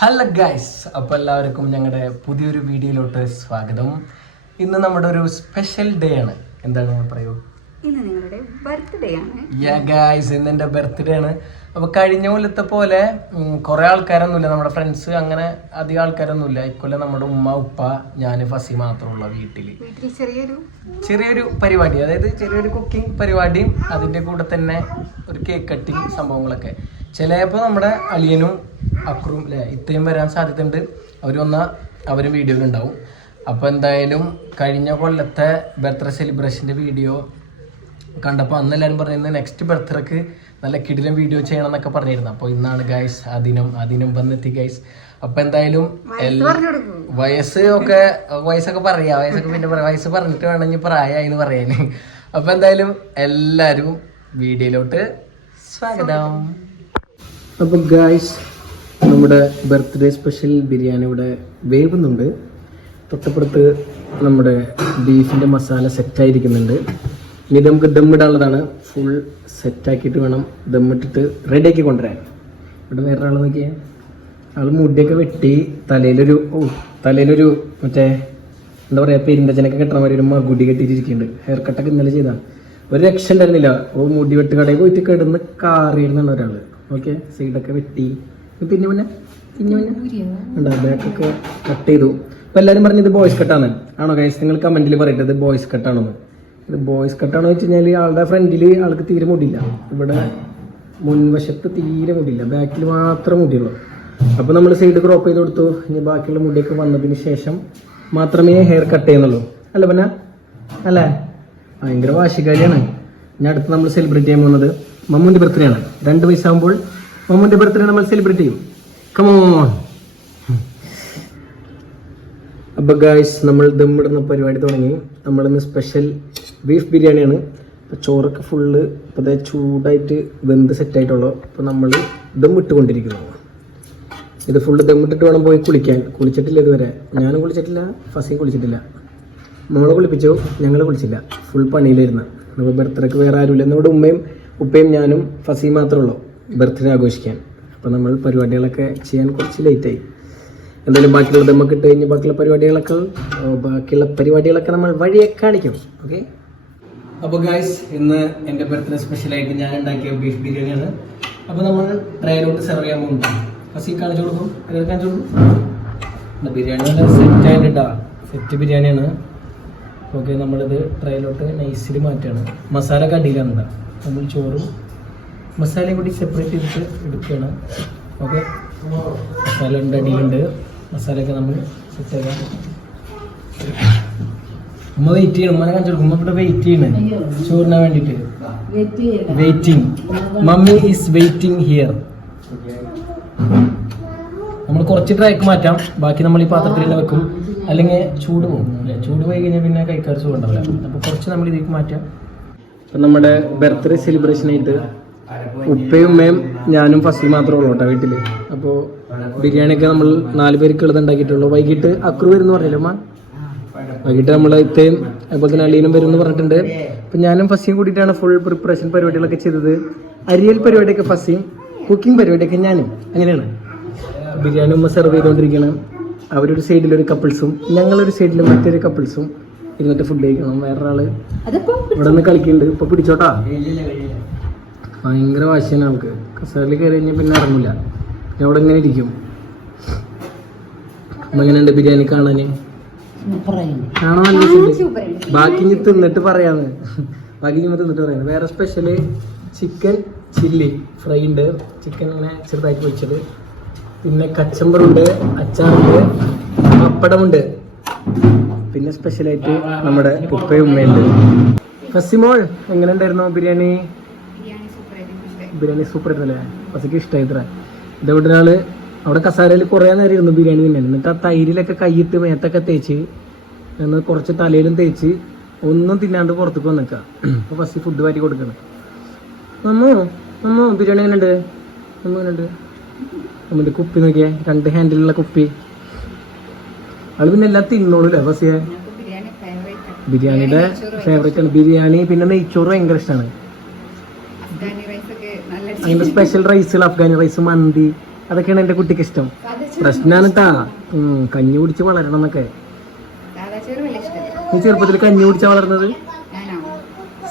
Hello guys അപ്പോൾ എല്ലാവർക്കും ഞങ്ങളുടെ പുതിയൊരു വീഡിയോയിലോട്ട് സ്വാഗതം. ഇന്ന് നമ്മുടെ ഒരു സ്പെഷ്യൽ ഡേ ആണ്. എന്താണ് പറയൂ? ഇന്ന് നിങ്ങളുടെ ബർത്ത്ഡേ ആണ്. യാ ഗൈസ് ഇന്ന് എന്റെ ബർത്ത്ഡേ ആണ്. അപ്പോൾ കഴിഞ്ഞ കൊല്ലത്തെ പോലെ കുറെ ആൾക്കാരൊന്നുമില്ല. നമ്മുടെ ഫ്രണ്ട്സ് അങ്ങനെ അധികം ആൾക്കാരൊന്നുമില്ല. ഇക്കൊല്ലം നമ്മുടെ ഉമ്മ ഉപ്പ ഞാൻ ഫസി മാത്രമുള്ള വീട്ടിൽ ചെറിയൊരു ചെറിയൊരു പരിപാടി അതായത് ചെറിയൊരു കുക്കിംഗ് പരിപാടിയും അതിന്റെ കൂടെ തന്നെ ഒരു കേക്ക് കട്ടിങ് സംഭവങ്ങളൊക്കെ. ചിലപ്പോൾ നമ്മുടെ അളിയനും അക്രും അല്ലേ ഇത്രയും വരാൻ സാധ്യതയുണ്ട്. അവർ വന്നാൽ അവരും വീഡിയോയിലുണ്ടാവും അപ്പോൾ എന്തായാലും കഴിഞ്ഞ കൊല്ലത്തെ ബർത്ത്ഡേ സെലിബ്രേഷന്റെ വീഡിയോ കണ്ടപ്പോൾ അന്ന് എല്ലാവരും പറഞ്ഞിരുന്നത് നെക്സ്റ്റ് ബർത്ത്ഡേക്ക് നല്ല കിടിലം വീഡിയോ ചെയ്യണം എന്നൊക്കെ പറഞ്ഞിരുന്നു. അപ്പോൾ ഇന്നാണ് ഗൈസ് അതിനും അതിനും വന്നെത്തി ഗൈസ് അപ്പോൾ എന്തായാലും എല്ലാ വയസ്സ് ഒക്കെ വയസ്സൊക്കെ പറയാ. വയസ്സൊക്കെ പിന്നെ പറയാം. വയസ്സ് പറഞ്ഞിട്ട് വേണമെങ്കിൽ പ്രായമായി എന്ന് പറയാന്. അപ്പൊ എന്തായാലും എല്ലാരും വീഡിയോയിലോട്ട് സ്വാഗതം. അപ്പൊ ഗായ്സ് നമ്മുടെ ബർത്ത്ഡേ സ്പെഷ്യൽ ബിരിയാണി ഇവിടെ വേവുന്നുണ്ട്. തൊട്ടപ്പുറത്ത് നമ്മുടെ ബീഫിന്റെ മസാല സെറ്റായിരിക്കുന്നുണ്ട് ഇനി നമുക്ക് ദമ്മിടാനുള്ളതാണ് ഫുൾ സെറ്റാക്കിയിട്ട് വേണം ദമ്മിട്ടിട്ട് റെഡിയാക്കി കൊണ്ടുവരാൻ. ഇവിടെ വേറെ ആൾ നോക്കിയേ. ആൾ മുടിയൊക്കെ വെട്ടി തലയിലൊരു ഓ തലയിലൊരു മറ്റേ എന്താ പറയുക പെരിന്തച്ചനൊക്കെ കെട്ടണ മാതിരി ഒരു മകുടി കെട്ടിയിട്ടിരിക്കുന്നുണ്ട്. ഹെയർ കട്ടൊക്കെ ഇന്നലെ ചെയ്താ. ഒരു രക്ഷ ഉണ്ടായിരുന്നില്ല. ഓ മുടി വെട്ട് കടയിൽ പോയിട്ട് കിടന്ന് കാറിയിരുന്നാണ് ഒരാൾ ഓക്കെ സൈഡൊക്കെ വെട്ടി. പിന്നെ പിന്നെ പിന്നെ പിന്നെ. ബാക്കൊക്കെ കട്ട് ചെയ്തു. അപ്പൊ എല്ലാരും പറഞ്ഞു ഇത് ബോയ്സ് കട്ടാണ് ആണോ. ഗൈസ് നിങ്ങൾ കമന്റിൽ പറയട്ടെ ഇത് ബോയ്സ് കട്ടാണോ ഇത് ബോയ്സ് കട്ടാണോ വെച്ച് കഴിഞ്ഞാൽ ആളുടെ ഫ്രണ്ടിൽ ആൾക്ക് തീരെ മുടിയില്ല. ഇവിടെ മുൻവശത്ത് തീരെ മുടിയില്ല. ബാക്കിൽ മാത്രം മുടിയുള്ളൂ. അപ്പോൾ നമ്മൾ സൈഡ് ക്രോപ്പ് ചെയ്ത് കൊടുത്തു. ഇനി ബാക്കിയുള്ള മുടിയൊക്കെ വന്നതിന് ശേഷം മാത്രമേ ഹെയർ കട്ട് ചെയ്യുന്നുള്ളൂ. അല്ല പിന്നെ? അല്ലേ? ഭയങ്കര വാശിക്കാരിയാണ് ഇനി അടുത്ത് നമ്മൾ സെലിബ്രേറ്റ് ചെയ്യാൻ പോകുന്നത് മമ്മൂന്റെ ബർത്ത്ഡേ ആണ്. രണ്ട് വയസ്സാകുമ്പോൾ മമ്മൂന്റെ ബർത്ത്ഡേ നമ്മൾ സെലിബ്രേറ്റ് ചെയ്യും. കമോൺ അപ്പൊ ഗായ്സ് നമ്മൾ ദമ്മിടുന്ന പരിപാടി തുടങ്ങി. നമ്മളിന്ന് സ്പെഷ്യൽ ബീഫ് ബിരിയാണിയാണ്. അപ്പോൾ ചോറൊക്കെ ഫുള്ള് ഇപ്പൊ ദേ ചൂടായിട്ട് വെന്ത് സെറ്റായിട്ടുള്ളൂ അപ്പോൾ നമ്മൾ ദം ദമ്മിട്ടുകൊണ്ടിരിക്കുന്നു ഇത് ഫുള്ള് ദമ്മിട്ടിട്ട് വേണം പോയി കുളിക്കാൻ. കുളിച്ചിട്ടില്ല ഇതുവരെ. ഞാനും കുളിച്ചിട്ടില്ല ഫസിയും കുളിച്ചിട്ടില്ല. മോളെ കുളിപ്പിച്ചു ഞങ്ങൾ കുളിച്ചില്ല. ഫുൾ പണിയിലായിരുന്നു. അപ്പോൾ ബർത്ത്ഡേക്ക് വേറെ ആരുമില്ല. നമ്മുടെ ഉമ്മയും ഉപ്പയും ഞാനും ഫസിയും മാത്രമേ ഉള്ളൂ. ബർത്ത്ഡേ ആഘോഷിക്കാൻ. അപ്പോൾ നമ്മൾ പരിപാടികളൊക്കെ ചെയ്യാൻ കുറച്ച് ലേറ്റായി എന്തായാലും ബാക്കിയുള്ള നമുക്ക് ഇട്ട് കഴിഞ്ഞ് ബാക്കിയുള്ള പരിപാടികളൊക്കെ ബാക്കിയുള്ള പരിപാടികളൊക്കെ നമ്മൾ വഴിയെ കാണിക്കും. ഓക്കെ അപ്പോൾ ഗായ്സ് ഇന്ന് എന്റെ ബർത്ത്ഡേ സ്പെഷ്യലായിട്ട് ഞാൻ ഉണ്ടാക്കിയ ബീഫ് ബിരിയാണിയാണ് അപ്പോൾ നമ്മൾ ട്രെയിനോട്ട് സെർവ് ചെയ്യാൻ പോകുന്നു. ഫസി കാണിച്ചു കൊടുക്കും. ഇത് കാണിച്ചു കൊടുക്കും. ബിരിയാണി നല്ല സെറ്റ് ആയിട്ടാ സെറ്റ് ബിരിയാണിയാണ് ഓക്കെ നമ്മളിത് ട്രയലോട്ട് നൈസിൽ മാറ്റുകയാണ് മസാല കടിയിലാണ്. നമ്മൾ ചോറും മസാലയും കൂടി സെപ്പറേറ്റ് ചെയ്തിട്ട് എടുക്കുകയാണ്. ഓക്കെ. മസാല ഉണ്ട് അടിയിലുണ്ട്. മസാലയൊക്കെ നമ്മൾ സെറ്റ് ചെയ്യാം ഉമ്മ വെയിറ്റ് ചെയ്യണം. ഉമ്മനെ കാണിച്ചു ഉമ്മ ഇവിടെ വെയിറ്റ് ചെയ്യണം. ചോറിന് വേണ്ടിയിട്ട്. Waiting mummy is waiting here നമ്മൾ കുറച്ച് ട്രാക്ക് മാറ്റാം. ബാക്കി നമ്മൾ ഈ പാത്രത്തിൽ തന്നെ വെക്കും. അല്ലെങ്കിൽ ചൂട് പോകും. ചൂട് പോയി കഴിഞ്ഞാൽ പിന്നെ കൈക്കാർ സുഖം ഉണ്ടാവില്ല അപ്പോൾ കുറച്ച് നമ്മൾ ഇതിലേക്ക് മാറ്റാം. ഇപ്പം നമ്മുടെ ബർത്ത്ഡേ സെലിബ്രേഷൻ ആയിട്ട് ഉപ്പയും ഉമ്മയും ഞാനും ഫസ്റ്റ് മാത്രമേ ഉള്ളൂ കേട്ടോ വീട്ടിൽ അപ്പോൾ ബിരിയാണിയൊക്കെ നമ്മൾ നാല് പേർക്ക് ഉള്ളത് ഉണ്ടാക്കിയിട്ടുള്ളൂ. വൈകിട്ട് അക്രു വരുന്നു പറഞ്ഞില്ല അമ്മ വൈകിട്ട് നമ്മൾ ഇത്തയും അതുപോലെ തന്നെ അലീനും വരും എന്ന് പറഞ്ഞിട്ടുണ്ട്. അപ്പം ഞാനും ഫസ്റ്റിയും കൂടിയിട്ടാണ് ഫുൾ പ്രിപ്പറേഷൻ പരിപാടികളൊക്കെ ചെയ്തത്. അരിയൽ പരിപാടിയൊക്കെ ഫസ്റ്റിയും കുക്കിംഗ് പരിപാടിയൊക്കെ ഞാനും അങ്ങനെയാണ്. ബിരിയാണി ഉമ്മ സെർവ് ചെയ്തുകൊണ്ടിരിക്കണം അവരൊരു സൈഡിൽ ഒരു കപ്പിൾസും ഞങ്ങളൊരു സൈഡിൽ മറ്റൊരു കപ്പിൾസും ഇരുന്നിട്ട് ഫുഡ് കഴിക്കണം. വേറൊരാൾ ഇവിടെ നിന്ന് കളിക്കുന്നുണ്ട് ഇപ്പൊ പിടിച്ചോട്ടാ? ഭയങ്കര വാശിയാണ് ആൾക്ക്. കസേരയിൽ കയറി കഴിഞ്ഞാൽ പിന്നെ ഇറങ്ങില്ല പിന്നെ അവിടെ ഇങ്ങനെ ഇരിക്കും. എങ്ങനെയുണ്ട് ബിരിയാണി കാണാന്? കാണാൻ നല്ല ബാക്കി ഇനി തിന്നിട്ട് പറയാന്ന്. ബാക്കി ഇനി തിന്നിട്ട് പറയാം വേറെ സ്പെഷ്യൽ ചിക്കൻ ചില്ലി ഫ്രൈ ഉണ്ട്. ചിക്കൻ ഇങ്ങനെ ചെറുതാക്കി വെച്ചത് പിന്നെ കച്ചമ്പറുണ്ട് അച്ചാറുണ്ട് പപ്പടമുണ്ട്. പിന്നെ സ്പെഷ്യലായിട്ട് നമ്മുടെ ഉപ്പയും ഉമ്മയുണ്ട് ഫസിമോൾ എങ്ങനെ ഉണ്ടായിരുന്നു ബിരിയാണി? ബിരിയാണി സൂപ്പർ ആയിരുന്നല്ലേ ഫസിക്ക് ഇഷ്ടമായിത്ര ഇത് ഇതവിടെ ഒരാൾ അവിടെ കസാരയിൽ കുറേ നേരം ഇരുന്നു ബിരിയാണി തന്നെ. എന്നിട്ട് ആ തൈരിലൊക്കെ കൈയിട്ട് മേത്തൊക്കെ തേച്ച് എന്ന് കുറച്ച് തലയിലും തേച്ച് ഒന്നും തിന്നാണ്ട് പുറത്തേക്ക് വന്നേക്കാം. അപ്പോൾ ഫസ്റ്റ് ഫുഡ് വാരി കൊടുക്കണം. അമ്മോ അമ്മോ ബിരിയാണി എങ്ങനെയുണ്ട്? അമ്മ എങ്ങനെയുണ്ട്? അമ്മന്റെ കുപ്പി നോക്കിയേ രണ്ട് ഹാൻഡിലുള്ള കുപ്പി. അത് പിന്നെ എല്ലാം തിന്നോളൂല്ലേ ഫസിയെ ബിരിയാണിയുടെ ഫേവറേറ്റ് ആണ്. ബിരിയാണി പിന്നെ നെയ്ച്ചോറ് ഭയങ്കര ഇഷ്ടമാണ് അഫ്ഗാനി റൈസ് ഒക്കെ നല്ല അതിന്റെ സ്പെഷ്യൽ റൈസുകൾ അഫ്ഗാനി റൈസ് മന്തി അതൊക്കെയാണ് എന്റെ കുട്ടിക്ക് ഇഷ്ടം. പ്രശ്നമാണ് കേട്ടാ കഞ്ഞി കുടിച്ച് വളരണം എന്നൊക്കെ. നീ ചെറുപ്പത്തിൽ കഞ്ഞി കുടിച്ചാ വളർന്നത്?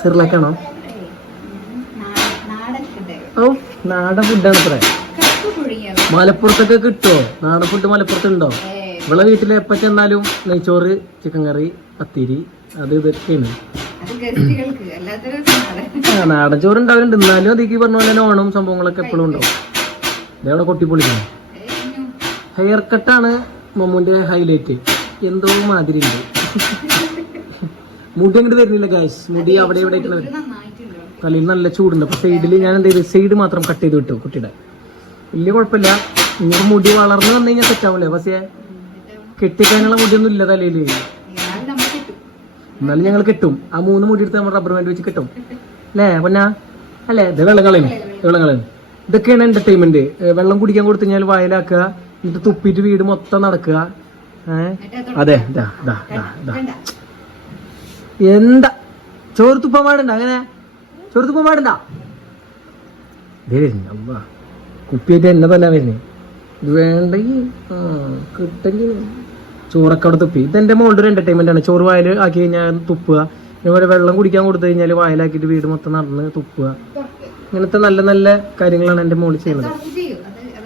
സിർലക്കാണോ ഓ നാടൻ ഫുഡാണ് ഇത്ര. മലപ്പുറത്തൊക്കെ കിട്ടുമോ നാടൻ ഫുഡ് മലപ്പുറത്തുണ്ടോ? ഉണ്ടോ ഇവിടെ വീട്ടിൽ എപ്പോൾ ചെന്നാലും നെയ്ച്ചോറ് ചിക്കൻ കറി പത്തിരി അത് ഇതൊക്കെയാണ്. നാടൻ ചോറ് ഉണ്ടാവലുണ്ട്. എന്നാലും അതേക്ക് പറഞ്ഞ പോലെ ഓണം സംഭവങ്ങളൊക്കെ എപ്പോഴും ഉണ്ടാവും. ഇതവിടെ കൊട്ടിപ്പൊളിക്കണം. ഹെയർ കട്ടാണ് മമ്മൂന്റെ ഹൈലൈറ്റ് എന്തോ മാതിരി ഉണ്ട്. മുടി അങ്ങോട്ട് വരുന്നില്ല ഗായ്സ് മുടി അവിടെ ഇവിടെ തലയിൽ നല്ല ചൂടുണ്ട്. അപ്പൊ സൈഡിൽ ഞാൻ എന്ത് ചെയ്തു? സൈഡ് മാത്രം കട്ട് ചെയ്ത് വിട്ടു കുട്ടിയുടെ. വലിയ കുഴപ്പമില്ല. ഇങ്ങനെ മുടി വളർന്നു വന്നു കഴിഞ്ഞാൽ തെറ്റാവൂലേ പക്ഷേ കെട്ടിക്കാനുള്ള മുടിയൊന്നും ഇല്ല തലയിൽ എന്നാലും ഞങ്ങൾ കിട്ടും. ആ മൂന്ന് മുടി എടുത്ത് നമ്മൾ റബ്ബർ ബാൻഡ് വെച്ച് കിട്ടും. അല്ലേ പൊന്നാ? അല്ലേ ഇത് വെള്ളം കളയും ഇതൊക്കെയാണ് എന്റർടൈൻമെന്റ് വെള്ളം കുടിക്കാൻ കൊടുത്തു കഴിഞ്ഞാൽ വയലാക്കുക എന്നിട്ട് തുപ്പിട്ട് വീട് മൊത്തം നടക്കുക. അതെ എന്താ? ചോറ് തുപ്പാൻ പാടണ്ട അങ്ങനെ? ചോറ് തുപ്പാൻ പാടണ്ട? കുപ്പിയായിട്ട് എന്നെ തന്നെ വരുന്നേ. ഇത് വേണ്ടെങ്കിൽ കിട്ടെങ്കിൽ ചോറൊക്കെ അവിടെ തുപ്പി. ഇതെന്റെ മോളുടെ ഒരു എന്റർടൈൻമെന്റ് ആണ്. ചോറ് വായൽ ആക്കി കഴിഞ്ഞാൽ തുപ്പുക. ഇതുപോലെ വെള്ളം കുടിക്കാൻ കൊടുത്തു കഴിഞ്ഞാൽ വായലാക്കിയിട്ട് വീട് മൊത്തം നടന്ന് തുപ്പുക. ഇങ്ങനത്തെ നല്ല നല്ല കാര്യങ്ങളാണ് എന്റെ മോൾ ചെയ്യുന്നത്.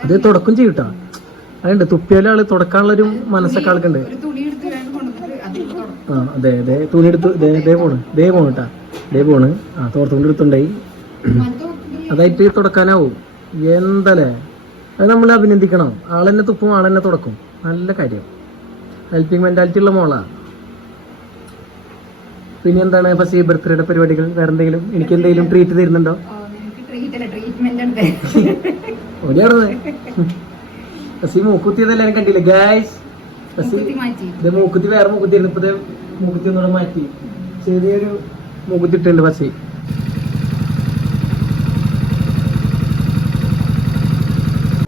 അത് തുടക്കം ചെയ്യൂട്ടാ അതുണ്ട്. തുപ്പിയാലും ആൾ തുടക്കാനുള്ളൊരു മനസ്സൊക്കെ ആൾക്കുണ്ട്. ആ അതെ അതെ. തുണി എടുത്ത് ദേ പോണ്. ദേ പോണ് കേട്ടാ ദേ പോണ്. ആ തോർത്തുകൊണ്ട് എടുത്തുണ്ടായി. അതായിട്ട് തുടക്കാനാവും. എന്തല്ലേ? അത് നമ്മൾ അഭിനന്ദിക്കണം. ആളെന്നെ തുപ്പും ആളെന്നെ തുടക്കും. നല്ല കാര്യം. ഹെൽപ്പിംഗ് മെന്റാലിറ്റി ഉള്ള മോളാ. പിന്നെ എന്താണ് ഫസ്റ്റ് ഈ ബർത്ത്ഡേയുടെ പരിപാടികൾ? വേറെ എന്തെങ്കിലും? എനിക്ക് എന്തെങ്കിലും ട്രീറ്റ് തരുന്നുണ്ടോ? ഫസി മൂക്കുത്തിയതെല്ലാം ഞാൻ കണ്ടില്ല? ഗായ്സ് ഫസി ഇത് മൂക്കുത്തി വേറെ മൂക്കുത്തി ആയിരുന്നു ഇപ്പൊ മൂക്കുത്തി ഒന്നുകൂടെ മാറ്റി. ചെറിയൊരു മൂക്കുത്തി ഇട്ടുണ്ട് ഫസി.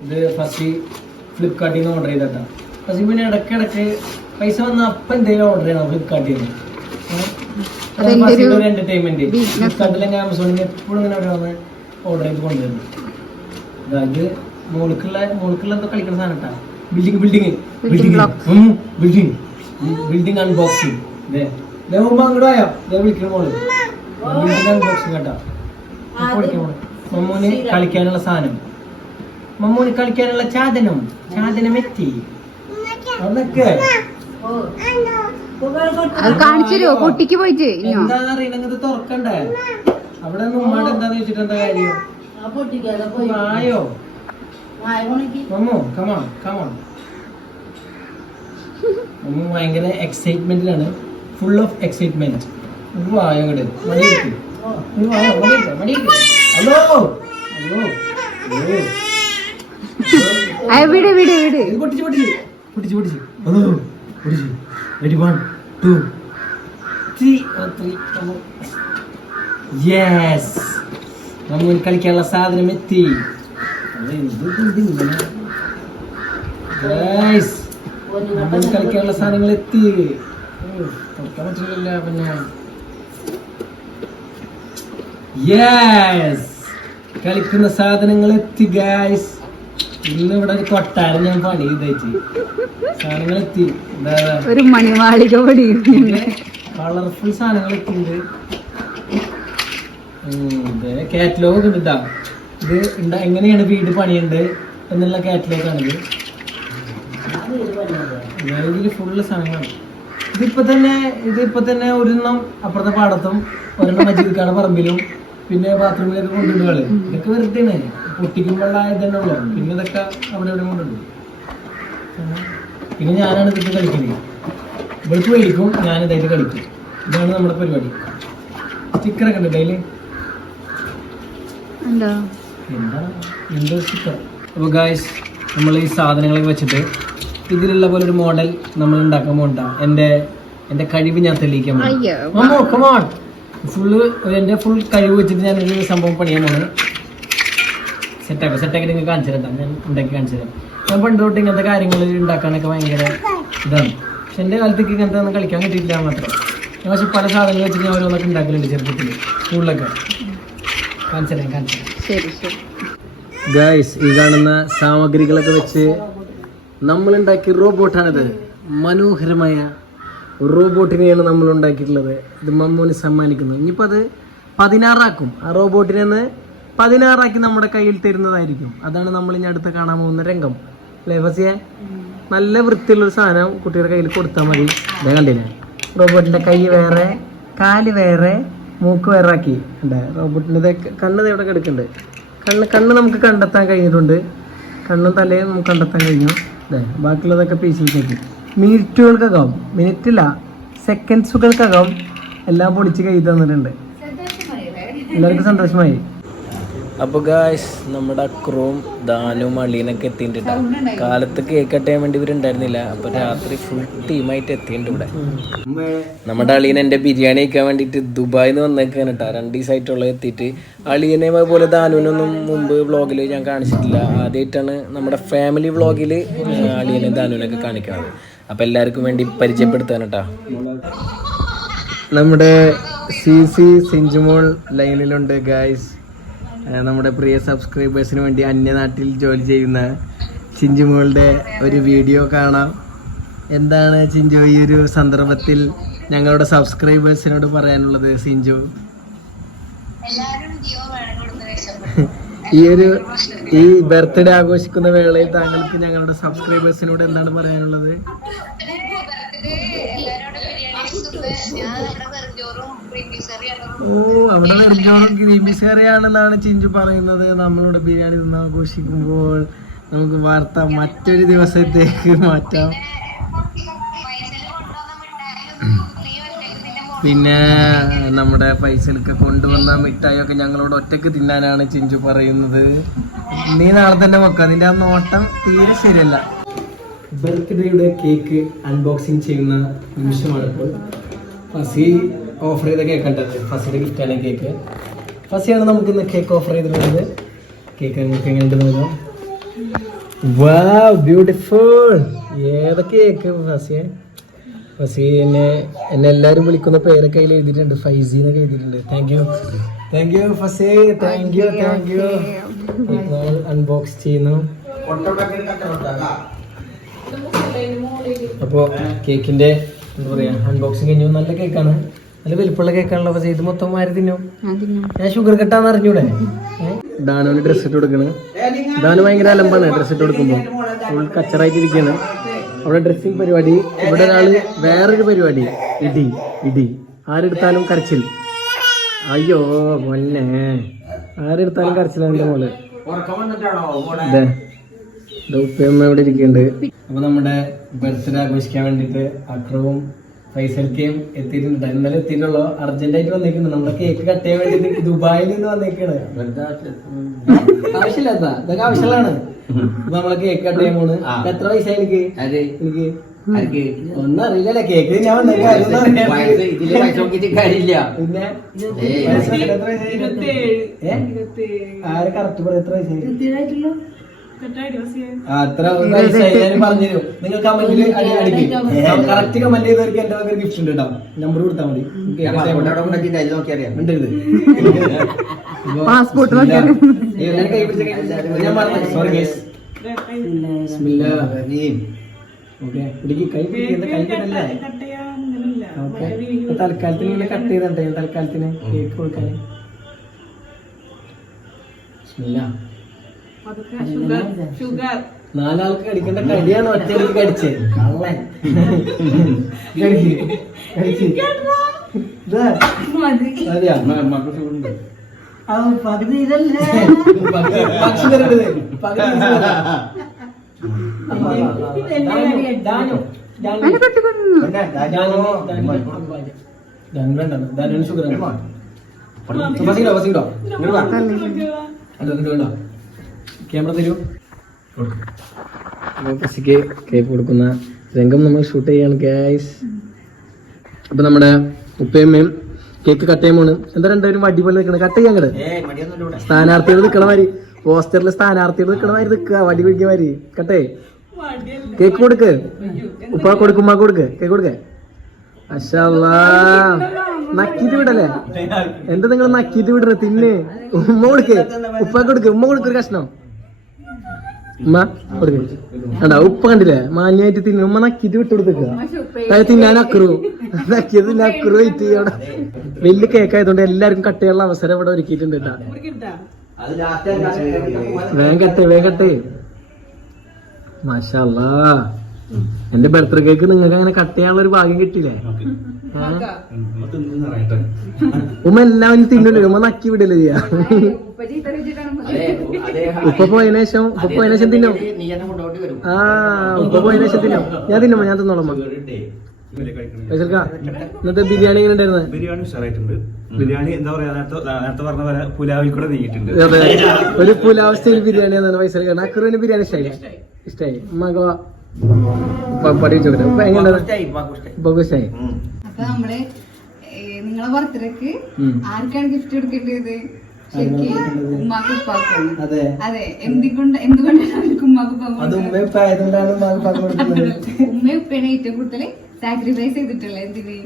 ഇത് ഫസി ഫ്ലിപ്കാർട്ടിൽ നിന്ന് ഓർഡർ ചെയ്തട്ടാ ഫസി പിന്നെ ഇടയ്ക്കിടയ്ക്ക് പൈസ വന്ന അപ്പ എന്തെങ്കിലും ഓർഡർ ചെയ്യണം. ഫ്ലിപ്കാർട്ടിൽ നിന്ന്. എന്റർടൈൻമെന്റ് ഫ്ലിപ്കാർട്ടിൽ ഫ്ലിപ്കാർട്ടിലെങ്കിൽ ആമസോണിൽ എപ്പോഴും ഇങ്ങനെ ഓരോന്ന് ഓർഡർ ചെയ്ത് കൊണ്ടുവരുന്നു അതായത് മോൾക്കുള്ള മോൾക്കുള്ള എന്തോ കളിക്കുന്ന സാധനം കേട്ടാ building building blocks. Building building unboxing അങ്ങോട്ട് പോയോ ദേ വിളിക്കണ മോൾ. ബിൽഡിംഗ് അൺബോക്സിംഗ് കേട്ടാ മമ്മൂന് കളിക്കാനുള്ള സാധനം. മമ്മൂന് കളിക്കാനുള്ള ചാതനം. ചാതനം എത്തി അത് കാണിച്ചു കുട്ടിക്ക് പൊട്ടിക്ക് പോയിട്ട് ഇനിയോ അറിയണത് തുറക്കണ്ടേ? അവിടെ ഉമ്മാടെ എന്താന്ന് വെച്ചിട്ട് എന്താ കാര്യം? ആയോ മമ്മു കമോൺ കമോൺ മമ്മു ഭയങ്കര എക്സൈറ്റ്മെന്റിലാണ് ഫുൾ ഓഫ് എക്സൈറ്റ്മെന്റ് വായോ അങ്ങോട്ട് മടിയിരിക്കും ഹലോ? ഹലോ? വിട് വിട് വിട്. ഇത് പൊട്ടിച്ച് പൊട്ടിച്ച്. പിടിച്ചു ഹലോ പൊട്ടിച്ച് ready one two three three yes നമ്മൾ കളിക്കാനുള്ള സാധനം എത്തി. നമ്മൾ കളിക്കാനുള്ള സാധനങ്ങൾ എത്തി. കളിക്കാൻ പറ്റില്ല പിന്നെ യെസ് കളിക്കുന്ന സാധനങ്ങൾ എത്തി ഗായ്സ് ഇന്ന് ഇവിടെ ഒരു കൊട്ടാരം ഞാൻ പണി ചെയ്തേച്ച്. സാധനങ്ങൾ എത്തി. ഒരു മണിമാളിക പണി കളർഫുൾ സാധനങ്ങൾ എത്തിണ്ട് കാറ്റലോഗ് ഒക്കെ ഇതാ ഇത് എങ്ങനെയാണ് വീട് പണിയുണ്ട് എന്നുള്ള കാറ്റലോഗ് ആണിത്. ഇതിൽ ഫുള്ള് സാധനങ്ങളാണ്. ഇതിപ്പോ തന്നെ ഇതിപ്പോ തന്നെ ഒരെണ്ണം അപ്പുറത്തെ പാടത്തും ഒരെണ്ണം മജീദ്ക്കാട് പറമ്പിലും പിന്നെ ബാത്റൂമിലൊക്കെ കൊണ്ടുണ്ട് കളി ഇതൊക്കെ വെറുതെ പൊട്ടിക്കുമ്പോഴുള്ള തന്നെ ഉള്ളു. പിന്നെ ഇതൊക്കെ അവിടെ ഇവിടെ കൊണ്ടുണ്ട് പിന്നെ ഞാനാണ് ഇതിട്ട് കളിക്കുന്നത്. ഇവൾക്ക് മേടിക്കും ഞാൻ ഇതായിട്ട് കളിക്കും. ഇതാണ് നമ്മുടെ പരിപാടി. സ്റ്റിക്കറൊക്കെ ഉണ്ട് ഡെയിലി എന്താ എന്താ എന്തോ സ്റ്റിക്കർ? അപ്പോൾ ഗായ്സ് നമ്മൾ ഈ സാധനങ്ങളൊക്കെ വെച്ചിട്ട് ഇതിലുള്ള പോലെ ഒരു മോഡൽ നമ്മൾ ഉണ്ടാക്കാൻ പോകണ്ട എന്റെ എന്റെ കഴിവ് ഞാൻ തെളിയിക്കാൻ ഫുള്ള് എന്റെ ഫുൾ കഴിവ് വെച്ചിട്ട് ഞാൻ ഞാനൊരു സംഭവം പണിയാൻ പോണ് സെറ്റാക്കാം സെറ്റാക്കി നിങ്ങൾക്ക് കാണിച്ചു തരാം. ഞാൻ ഉണ്ടാക്കി കാണിച്ചു തരാം. ഞാൻ പണ്ട് തൊട്ട് ഇങ്ങനത്തെ കാര്യങ്ങൾ ഉണ്ടാക്കാനൊക്കെ ഭയങ്കര ഇതാണ്. പക്ഷെ എന്റെ കാലത്തേക്ക് ഇങ്ങനത്തെ ഒന്നും കളിക്കാൻ കിട്ടിയില്ല മാത്രം. ഞാൻ പക്ഷെ പല സാധനങ്ങൾ വെച്ചിട്ട് ഞാൻ ഓരോന്നൊക്കെ ഉണ്ടാക്കലുണ്ട് ചെറുപ്പത്തിൽ സ്കൂളിലൊക്കെ. കാണിച്ചു തരാം കാണിച്ചു തരാം. ശരി ശരി. ഗായ്സ് ഈ കാണുന്ന സാമഗ്രികളൊക്കെ വെച്ച് നമ്മൾ ഉണ്ടാക്കിയ റോബോട്ടാണിത്. മനോഹരമായ റോബോട്ടിനെയാണ് നമ്മൾ ഉണ്ടാക്കിയിട്ടുള്ളത്. ഇത് മമ്മൂന് സമ്മാനിക്കുന്നു. ഇനിയിപ്പോൾ അത് പതിനാറാക്കും. ആ റോബോട്ടിനെ ഒന്ന് പതിനാറാക്കി നമ്മുടെ കയ്യിൽ തരുന്നതായിരിക്കും. അതാണ് നമ്മൾ ഇനി അടുത്ത് കാണാൻ പോകുന്ന രംഗം. അല്ലേ ഫസിയെ? നല്ല വൃത്തിയുള്ളൊരു സാധനം കുട്ടിയുടെ കയ്യിൽ കൊടുത്താൽ മതി. ഇതേ കണ്ടില്ലേ? റോബോട്ടിന്റെ കൈ വേറെ കാൽ വേറെ മൂക്ക് വേറെ ആക്കി. അല്ലേ റോബോട്ടിന്റെ കണ്ണ് ഇവിടെ കിടക്കുന്നുണ്ട്. കണ്ണ് കണ്ണ് നമുക്ക് കണ്ടെത്താൻ കഴിഞ്ഞിട്ടുണ്ട്. കണ്ണും തലയും നമുക്ക് കണ്ടെത്താൻ കഴിഞ്ഞു. അല്ലേ ബാക്കിയുള്ളതൊക്കെ പീസിലേക്ക് മിനിറ്റുകൾക്കകം മിനിറ്റില്ല സെക്കൻഡ്സുകൾക്കകം എല്ലാം പൊളിച്ച് കൈ തന്നിട്ടുണ്ട്. എല്ലാവർക്കും സന്തോഷമായി. അപ്പോൾ ഗായ്സ് നമ്മുടെ അക്രവും ദാനും അളീനൊക്കെ എത്തിയിട്ടുണ്ട് കാലത്ത് കേക്ക് കട്ട് വേണ്ടി ഇവരുണ്ടായിരുന്നില്ല. അപ്പൊ രാത്രി ഫുൾ ടീമായിട്ട് എത്തിയിട്ടുണ്ട് ഇവിടെ. നമ്മുടെ അളീന എന്റെ ബിരിയാണി കഴിക്കാൻ വേണ്ടിയിട്ട് ദുബായിൽ നിന്ന് വന്നേക്കാണ് കേട്ടോ രണ്ട് ദിവസമായിട്ടുള്ള എത്തിയിട്ട്. അളീനെ പോലെ ദാനുവിനൊന്നും മുമ്പ് വ്ളോഗിൽ ഞാൻ കാണിച്ചിട്ടില്ല. ആദ്യമായിട്ടാണ് നമ്മുടെ ഫാമിലി വ്ളോഗിൽ അളിയനെ ദാനുവിനൊക്കെ കാണിക്കുന്നത്. അപ്പൊ എല്ലാവർക്കും വേണ്ടി പരിചയപ്പെടുത്താൻ കേട്ടോ നമ്മുടെ സി സി സിഞ്ചുമോൾ ലൈനിലുണ്ട് ഗായ്സ് നമ്മുടെ പ്രിയ സബ്സ്ക്രൈബേഴ്സിന് വേണ്ടി അന്യനാട്ടിൽ ജോലി ചെയ്യുന്ന ചിഞ്ചുമോളുടെ ഒരു വീഡിയോ കാണാം. എന്താണ് ചിഞ്ചു ഈ ഒരു സന്ദർഭത്തിൽ ഞങ്ങളുടെ സബ്സ്ക്രൈബേഴ്സിനോട് പറയാനുള്ളത് സിഞ്ചു ഈ ഒരു ഈ ബർത്ത്ഡേ ആഘോഷിക്കുന്ന വേളയിൽ താങ്കൾക്ക് ഞങ്ങളുടെ സബ്സ്ക്രൈബേഴ്സിനോട് എന്താണ് പറയാനുള്ളത്? ഓ അവിടെ ഗ്രീൻ പീസ് കറിയാണെന്നാണ് ചിഞ്ചു പറയുന്നത്. നമ്മളുടെ ബിരിയാണി നിന്ന് ആഘോഷിക്കുമ്പോൾ നമുക്ക് വാർത്ത മറ്റൊരു ദിവസത്തേക്ക് മാറ്റാം. പിന്നെ നമ്മുടെ പൈസലൊക്കെ കൊണ്ടുവന്ന മിഠായിയൊക്കെ ഞങ്ങളോട് ഒറ്റയ്ക്ക് തിന്നാനാണ് ചിഞ്ചു പറയുന്നത്. നീ നാളെ തന്നെ വെക്കാം. നിന്റെ ആ നോട്ടം തീരെ ശരിയല്ല. ബർത്ത്ഡേയുടെ കേക്ക് അൺബോക്സിങ് ചെയ്യുന്ന നിമിഷമാണ് ഇപ്പോൾ ഫസി ഓഫർ ചെയ്ത കേക്ക് ഉണ്ടത് ഫസിയുടെ ഗിഫ്റ്റാണ് കേക്ക് ഫസിയാണ് നമുക്ക് ഇന്ന് കേക്ക് ഓഫർ ചെയ്തിട്ടുള്ളത്. കേക്ക് നമുക്ക് എങ്ങനെയുണ്ടെന്ന് നോക്കാം. വാ ബ്യൂട്ടിഫുൾ ഏതൊക്കെ കേക്ക് ഫസിയെ? ഫസി എന്നെ എന്നെ എല്ലാവരും വിളിക്കുന്ന പേരൊക്കെ അതിൽ എഴുതിയിട്ടുണ്ട്. ഫൈസി എന്നൊക്കെ എഴുതിയിട്ടുണ്ട്. Thank you thank you Fasi. Thank you thank you unbox ചെയ്യുന്നു. അപ്പോൾ കേക്കിന്റെ എന്താ പറയുക അൺബോക്സിങ് കഴിഞ്ഞു. നല്ല കേക്കാണ് നല്ല വലിപ്പമുള്ള കേക്കാണല്ലോ. പക്ഷേ ഇത് മൊത്തം മാറി തിന്നു. ഞാൻ ഷുഗർ കെട്ടാന്ന് അറിഞ്ഞൂടെ? ഡാനുവിന് ഡ്രസ് ഇട്ട് കൊടുക്കണ്. ഡാനു ഭയങ്കര അലമ്പാണ് ഡ്രസ് ഇട്ട് കൊടുക്കുമ്പോൾ ഫുൾ കച്ചറായിട്ടിരിക്കുകയാണ് അവിടെ ഡ്രസ്സിംഗ് പരിപാടി ഇവിടെ ഒരാൾ വേറൊരു പരിപാടി. ഇടി ഇടി. ആരെടുത്താലും കരച്ചിൽ. അയ്യോ മൊന്നെ ആരെടുത്താലും കരച്ചിലാണ് എന്റെ മോൾ ഉപ്പയമ്മ ഇവിടെ ഇരിക്കുന്നുണ്ട്. അപ്പൊ നമ്മുടെ ബർത്ത്ഡേ ആഘോഷിക്കാൻ വേണ്ടിട്ട് അക്രവും ഫൈസൽക്കയും എത്തിയിട്ടുണ്ട്. ഇന്നലെ എത്തിയിട്ടുള്ള. അർജന്റ് ആയിട്ട് വന്നേക്കുന്നത് നമ്മുടെ കേക്ക് കട്ട് വേണ്ടി ദുബായിൽ നിന്ന് വന്നേക്കാണ്. ആവശ്യമില്ലാത്ത ഇതൊക്കെ ആവശ്യമുള്ളതാണ്. ഇപ്പൊ നമ്മളെ കേക്ക് കട്ട് ചെയ്യാൻ പോണ്. എത്ര പൈസ എനിക്ക് എനിക്ക് ഒന്നും അറിയില്ലല്ലേ. കേക്ക് ഞാൻ? ആര് കറക്റ്റ് പറയാം? എത്ര പൈസ അത്ര പറഞ്ഞുതരും നിങ്ങൾ കമന്റിൽ അടി അടിക്കും. കറക്റ്റ് കമന്റ് ചെയ്തവർക്ക് എന്റെ വക ഗിഫ്റ്റ് ഉണ്ട് കേട്ടോ. നമ്പർ കൊടുത്താൽ മതി. തൽക്കാലത്തിന് കട്ട് ചെയ്തണ്ടേ തൽക്കാലത്തിന് കേക്ക് കൊടുക്കാൻ ബിസ്മില്ലാ. നാലാൾക്ക് കടിക്കേണ്ട കടിയാണ് ഒറ്റയ്ക്ക് കടിച്ചേ. കള്ളൻ? പകുതി പക്ഷി തരരുത്. പകുതി ഇത് തരാം. ദാനു, ദാനു, ദാനു. അതിനെ കൊട്ടി കൊണ്ടു ദാനു, ദാനു. ദാനു വേണ്ട. ദാനുവിന് sugar ആണ്. ഫസിക്കോ, ഫസിക്കോ. ഇങ്ങോട്ട് വാ. അല്ല, ഇങ്ങോട്ട് വേണ്ട. ക്യാമറ തരൂ. അപ്പോൾ ഫസിക്ക് കേക്ക് കൊടുക്കുന്ന രംഗം നമ്മൾ ഷൂട്ട് ചെയ്യാണ് ഗ്യാസ് അപ്പൊ നമ്മുടെ ഉപ്പയമ്മയും കേക്ക് കട്ട് ചെയ്യാൻ പോണ്. എന്താ രണ്ടുപേരും അടിപൊളി നിൽക്കണം? കട്ട് ചെയ്യാൻ അങ്ങട് സ്ഥാനാർത്ഥികൾ നിൽക്കണ മാതിരി. പോസ്റ്ററിൽ സ്ഥാനാർത്ഥികൾ നിൽക്കണ മാതിരി നിൽക്കുക വടി പിടിക്കുന്ന മാതിരി. കട്ടേ കേക്ക് കൊടുക്ക്. ഉപ്പ കൊടുക്ക് ഉമ്മ കൊടുക്ക്. കേക്ക് കൊടുക്ക്. അശാ നക്കിട്ട് വിടല്ലേ? എന്താ നിങ്ങൾ നക്കിട്ട് വിടണ? തിന്ന്. ഉമ്മ കൊടുക്ക്. ഉപ്പ കൊടുക്ക്. ഉമ്മ കൊടുക്കൊരു കഷ്ണം. ഉമ്മ കൊടുക്ക്. കണ്ടാ ഉപ്പ കണ്ടില്ലേ? മാലിനായിട്ട് തിന്നു. ഉമ്മ നക്കിട്ട് വിട്ടു അതായത് തിന്നാൻ അക്രു. നക്കിയത് തിന്നാൻ അക്രു ആയിട്ട് അവിടെ വലിയ കേക്ക് ആയതുകൊണ്ട് എല്ലാവർക്കും കട്ട് ചെയ്യാനുള്ള അവസരം ഇവിടെ ഒരുക്കിയിട്ടുണ്ട് കേട്ടാ. വേഗം വേഗട്ടെ വേഗം കട്ടെ മാഷല്ലാ എന്റെ ബർത്ത്ഡേ കേക്ക് നിങ്ങൾക്ക് അങ്ങനെ കട്ട് ചെയ്യാനുള്ള ഒരു ഭാഗ്യം കിട്ടിയില്ലേ? ഏ? ഉമ്മ എല്ലാവരും തിന്നില്ലേ ഉമ്മ നക്കി വിടല്ലേ ചെയ്യാ. ഉപ്പ പോയതിനു ശേഷം ഉപ്പ പോയതിനു ശേഷം തിന്നോ. ആ ഉപ്പ പോയതിനു ശേഷം തിന്നോ. ഞാൻ തിന്നുമ്പോ ഞാൻ തിന്നോളാം ഉമ്മ. ഫൈസൽക്ക, ഇന്നത്തെ ബിരിയാണി എങ്ങനെ ഉണ്ടായിരുന്നു? ബിരിയാണി ഉഷാറായിട്ടുണ്ട്. ബിരിയാണി എന്താ പറയാ നേരത്തെ നേരത്തെ പറഞ്ഞ പോലെ പുലാവിൽ കൂടെ നീങ്ങിയിട്ടുണ്ട് അതെ ഒരു പുലാവ് സ്റ്റൈൽ ബിരിയാണി എന്നാണ് പൈസ. ബിരിയാണി ഇഷ്ടമായി ഇഷ്ടമായി ഉമ്മക്ക് അപ്പൊ നമ്മൾ നിങ്ങളെ ബർത്ത്ഡേക്ക്. ആർക്കാണ് ഗിഫ്റ്റ് കൊടുക്കേണ്ടത് ശരിക്കും ഉമ്മാക്ക് ഉപ്പാക്കാണ് അതെ. അതെ. എന്തുകൊണ്ട് എന്തുകൊണ്ടാണ് അവർക്ക് ഉമ്മാക്ക് ഉപ്പാക്ക് അത് കൊടുക്കുന്നത്? ഉമ്മ ഇപ്പൊ ആയതുകൊണ്ടാണ് ഉമ്മാക്ക് ഉപ്പാക്ക് കൊടുക്കുന്നത്. ഉമ്മയും ഉപ്പയാണ് ഏറ്റവും കൂടുതൽ സാക്രിഫൈസ് ചെയ്തിട്ടുള്ളത് എന്തിന്?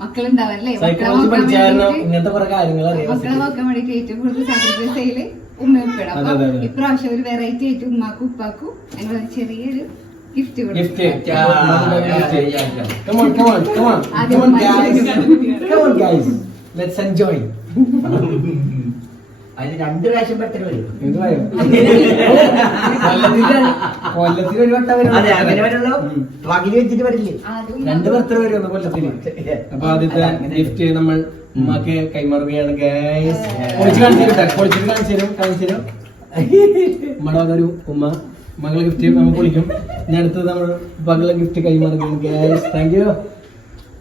മക്കളുണ്ടാവല്ലേ മക്കളെ നോക്കാൻ പഠിച്ചാലും ഇങ്ങനത്തെ കുറെ കാര്യങ്ങൾ അറിയാം. മക്കളെ നോക്കാൻ വേണ്ടിയിട്ട് ഏറ്റവും കൂടുതൽ സാക്രിഫൈസ് ചെയ്യൽ ഉമ്മയും ഉപ്പയാണ് അതെ, അപ്പൊ അതെ, അതെ. ഇപ്രാവശ്യം ഒരു വെറൈറ്റി ആയിട്ട് ഉമ്മാക്കും ഉപ്പാക്കും ഞങ്ങൾ ഒരു ചെറിയൊരു ഗിഫ്റ്റ് Gift. കൊടുക്കും Come on, come on, come on. ആദ്യം Come on, guys. Come on, guys. Let's enjoy. അതിന് രണ്ട് പ്രാവശ്യം പറ്റൽ വരും. ഒരു വട്ടം. പകിൽ വെച്ചിട്ട് വരില്ലേ? രണ്ട് വരുന്നു അപ്പൊ ആദ്യത്തെ ഗിഫ്റ്റ് നമ്മൾ ഉമ്മക്ക് കൈമാറുകയാണ് ഗൈസ് പൊളിച്ച് കാണിച്ചു തരും പൊളിച്ചിട്ട് കാണിച്ചു തരും കാണിച്ചു തരും. നമ്മുടെ വക ഒരു ഉമ്മ മകളെ ഗിഫ്റ്റ് നമുക്ക് വിളിക്കും. ഞാൻ അടുത്തത് നമ്മൾ മകളെ ഗിഫ്റ്റ് കൈമാറുകയാണ് ഗ്യാസ് താങ്ക് യു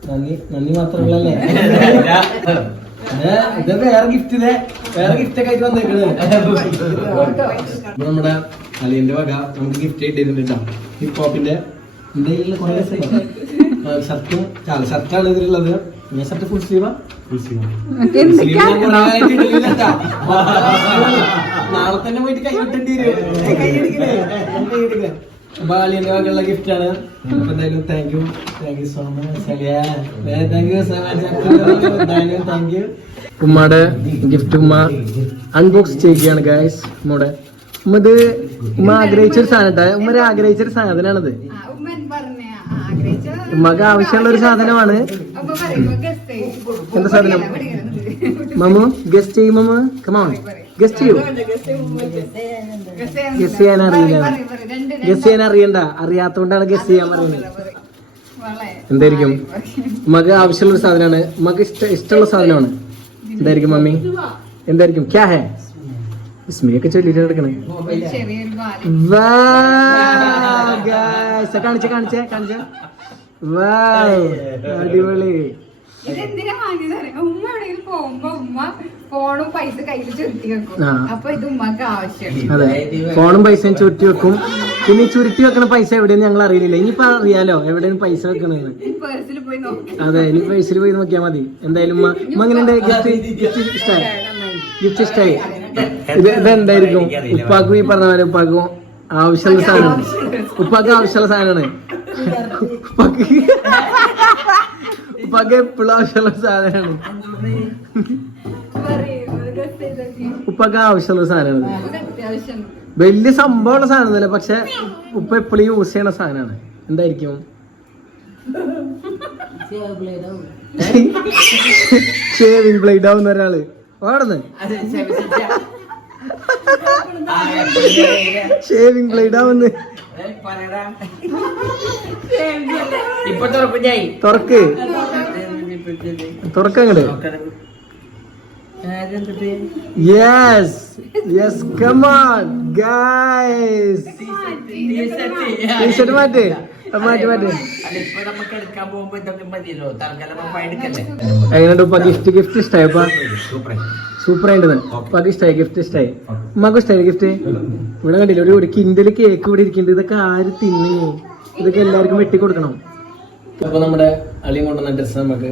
നന്ദി നന്ദി മാത്രമല്ലേ ഇത് വേറെ ഗിഫ്റ്റ് വേറെ ഗിഫ്റ്റ് ഒക്കെ ആയിട്ട് വന്നേക്കണേ. നമ്മുടെ അലിയന്റെ വക. നമുക്ക് ഗിഫ്റ്റ് കിട്ടിയിട്ടുണ്ട് കേട്ടോ. ഹിപ്പ് ഹോപ്പിന്റെ എന്തെങ്കിലും കുറെ ഷർട്ടും ഷർട്ടാണ് ഇതിലുള്ളത്. ഞാൻ ഷർട്ട് ഫുൾ സ്ലീവാ നാളെ തന്നെ പോയിട്ട് കൈ വിട്ടേണ്ടി വരും. കൈ കൈ വകയുള്ള ഗിഫ്റ്റ് ആണ്. എന്തായാലും thank you thank you so much thank you so much എന്തായാലും താങ്ക് യു ഉമ്മയുടെ ഗിഫ്റ്റ് ഉമ്മ അൺബോക്സ് ചെയ്യുകയാണ് ഗായ്സ് ഉമ്മയുടെ ഉമ്മ ഇത് ഉമ്മ ആഗ്രഹിച്ചൊരു സാധനം ഉമ്മ ആഗ്രഹിച്ചൊരു സാധനമാണത്. ഉമ്മ ഉമ്മൻ പറഞ്ഞ? ആഗ്രഹിച്ച ഉമ്മക്ക് ആവശ്യമുള്ള ഒരു സാധനമാണ്. എന്താ സാധനം? മമ്മു ഗസ്റ്റ് ചെയ്യും മമ്മ കമോൺ ഗസ്റ്റ് ചെയ്യൂ. ഗസ് ചെയ്യാൻ അറിയില്ല. ഗസ് ചെയ്യാൻ അറിയണ്ട. അറിയാത്തോണ്ടാണ് ഗസ് ചെയ്യാൻ പറയുന്നത്. എന്തായിരിക്കും? ഉമ്മക്ക് ആവശ്യമുള്ള ഒരു സാധനമാണ്. ഉമ്മക്ക് ഇഷ്ട ഇഷ്ടമുള്ള സാധനമാണ്. എന്തായിരിക്കും മമ്മി? എന്തായിരിക്കും? ക്യാ ഹേ? വിസ്മയൊക്കെ ചൊല്ലിട്ട് നടക്കണേ. കാണിച്ചേ കാണിച്ചേ കാണിച്ചേ. അടിപൊളി. ഇതെന്തിനാ വാങ്ങിയത് അറിയോ? ഉമ്മ എവിടെയെങ്കിലും പോകുമ്പോ ഉമ്മ ഫോണും പൈസ കയ്യിൽ ചുരുട്ടി വെക്കും. അപ്പൊ ഇത് ഉമ്മക്ക് ആവശ്യമാണ്. ഫോണും പൈസയും ചുരുട്ടി വെക്കും. പിന്നെ ചുരുട്ടി വെക്കണ പൈസ എവിടെയെന്ന് ഞങ്ങൾ അറിയില്ല. ഇനിയിപ്പോ അറിയാലോ എവിടെയാണ് പൈസ വെക്കണെന്ന് പേഴ്സിൽ പോയി നോക്കി. അതെ ഇനി പൈസയിൽ പോയി നോക്കിയാൽ മതി. എന്തായാലും ഉമ്മ ഉമ്മ ഗിഫ്റ്റ് ഗിഫ്റ്റ് ഇഷ്ടമായി ഗിഫ്റ്റ് ഇഷ്ടമായി ഇത് ഇതെന്തായിരിക്കും? ഉപ്പാക്കും ഈ പറഞ്ഞ പോലെ ഉപ്പാക്കും ആവശ്യമുള്ള സാധനം ഉപ്പാക്കും ആവശ്യമുള്ള സാധനമാണ്. ഉപ്പാക്ക് എപ്പോഴും ആവശ്യമുള്ള സാധനമാണ്. ഉപ്പാക്ക് ആവശ്യമുള്ള സാധനമാണ്. വലിയ സംഭവമുള്ള സാധനമൊന്നുമില്ല പക്ഷെ ഉപ്പ എപ്പോഴും യൂസ് ചെയ്യണ സാധനമാണ്. എന്തായിരിക്കും? ഷേവിംഗ് ബ്ലേഡ് ആവുന്ന ഒരാൾ. ഓടുന്ന് ഷേവിംഗ് ബ്ലേഡ് ഇപ്പൊ തുറക്കും. തുറക്കങ്ങട് yes yes come on guys T shirt മാറ്റ്. എങ്ങനെയുണ്ട്? ഉപ്പ ഗിഫ്റ്റ് സൂപ്പർ സൂപ്പർ ആയിട്ട് ഉപ്പാക്ക് ഇഷ്ടമായി ഗിഫ്റ്റ് ഇഷ്ടമായി ഉമ്മാക്ക് ഇഷ്ടമായി ഗിഫ്റ്റ് ഇവിടെ കണ്ടില്ല ഒരു ഒരു കിൻഡൽ കേക്ക് ഇവിടെ ഇരിക്കുന്നുണ്ട്. ഇതൊക്കെ ആര് തിന്നു? ഇതൊക്കെ എല്ലാവർക്കും വെട്ടി കൊടുക്കണം. അപ്പൊ നമ്മുടെ അളിയും കൊണ്ടുവന്ന ഡ്രസ്സ് നമുക്ക്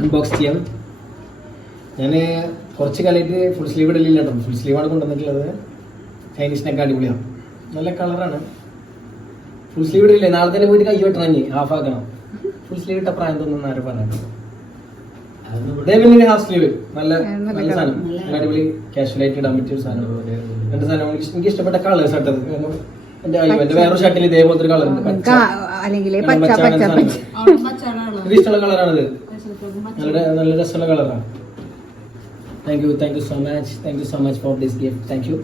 അൺബോക്സ് ചെയ്യാം. ഞാൻ കുറച്ച് കാലമായിട്ട് ഫുൾ സ്ലീവ് ഇടലില്ല കേട്ടോ ഫുൾ സ്ലീവാണ് കൊണ്ടുവന്നിട്ടുള്ളത്. ചൈനീസിനൊക്കെ അടിപൊളിയാണ് നല്ല കളറാണ് ഫുൾ സ്ലീവ് ഇടില്ലേ നാളെ തന്നെ പോയിട്ട് കൈ വെട്ടണം ഇനി. ഹാഫ് ആക്കണം. ഫുൾ സ്ലീവ് ഇട്ട പ്രായം തോന്നുന്ന ആരും പറഞ്ഞു ഹാഫ് സ്ലീവ് നല്ല നല്ല സാധനം. നല്ല അടിപൊളി കാഷ്വൽ ആയിട്ട് ഇടാൻ പറ്റിയ ഒരു സാധനം. എന്റെ സാധനം എനിക്ക് ഇഷ്ടപ്പെട്ട കളേഴ്സ് ആട്ടത് എന്റെ അയ്യോ എന്റെ വേറൊരു ഷർട്ടിൽ ഇതേപോലത്തെ ഒരു കളർ ഉണ്ട്. ഇഷ്ടമുള്ള കളറാണിത് നല്ല നല്ല രസമുള്ള കളറാണ് thank you thank you so much thank you so much for this gift thank you